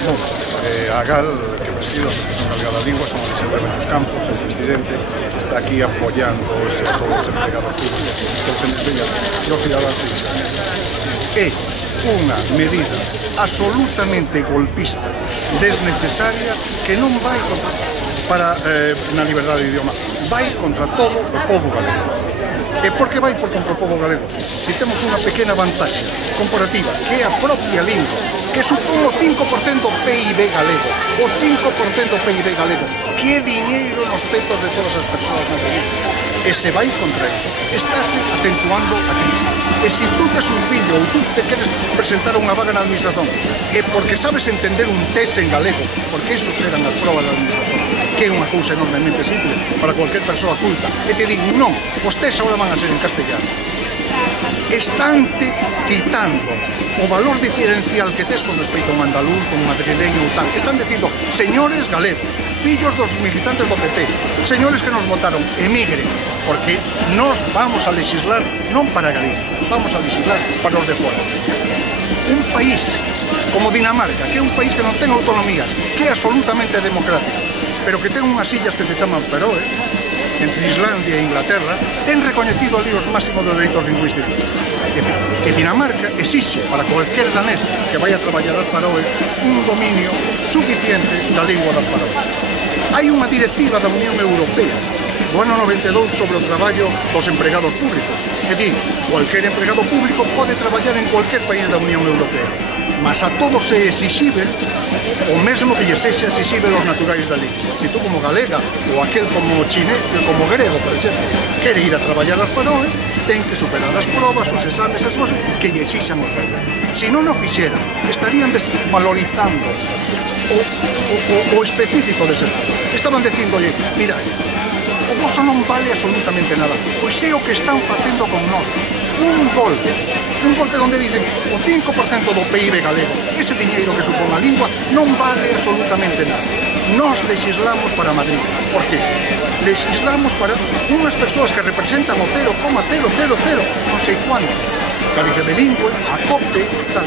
Non, a GAL, que preside a Asociación Galega da Lingua, son Alexandre Menos Campos, el presidente, está aquí apoyando a todos os empleados públicos que se empeñan los ciudadanos de Israel. É unha medida absolutamente golpista, desnecesaria, que non vai para na liberdade de idioma, vai contra todo o povo galego. E por que vai contra o povo galego? Se temos unha pequena vantaxe comparativa, que é a propia lingua, que supón o 5% do PIB galego, o 5% do PIB galego, que é diñeiro nos petos de todas as persoas na vida. E se vai contra iso, estáse acentuando a crise. E se tú tes un fillo ou tú te queres presentar unha vaga na administración, e porque sabes entender un test en galego, porque iso eran as probas da administración, que é unha cousa enormemente simple para cualquier persoa culta, e te digo, non, os test agora van a ser en castellano. Estante quitando o valor diferencial que tes con respecto a un andaluz, con un madrileño ou tal. Están dicindo, señores galegos, fillos dos militantes do PP, señores que nos votaron, emigren, porque nos vamos a legislar non para Galicia, vamos a legislar para os de fora. Un país como Dinamarca, que é un país que non ten autonomía, que é absolutamente democrático, pero que ten unhas illas que se chaman Feroe, entre Islandia e Inglaterra, ten recoñecido ali os máximos de dereitos lingüísticos. E Dinamarca exixe para cualquier danés que vai a traballar as Faroe un dominio suficiente da lingua das Faroe. Hai unha directiva da Unión Europea do ano 92 sobre o traballo dos empregados públicos. É dicir, cualquier empregado público pode traballar en cualquier país da Unión Europea, mas a todos é exixible o mesmo que lle sexa exixible aos naturais da lingua. Se tú como galega ou aquel como chinés, como grego, por exemplo, quere ir a traballar as Faroe, ten que superar as probas, os exames, as cousas que lle exixan os galegos. Se non o fixeran, estarían desvalorizando o específico dese estado. Estaban dicindolle, mira, o voso non vale absolutamente nada, pois é o que están facendo con nós. Un golpe onde dicen o 5% do PIB galego, ese diñeiro que supón a lingua, non vale absolutamente nada. Nós legislamos para Madrid. Por qué? Legislamos para unhas persoas que representan o 0,000, non sei cuánto. Galicia bilingüe, a COPE, tal.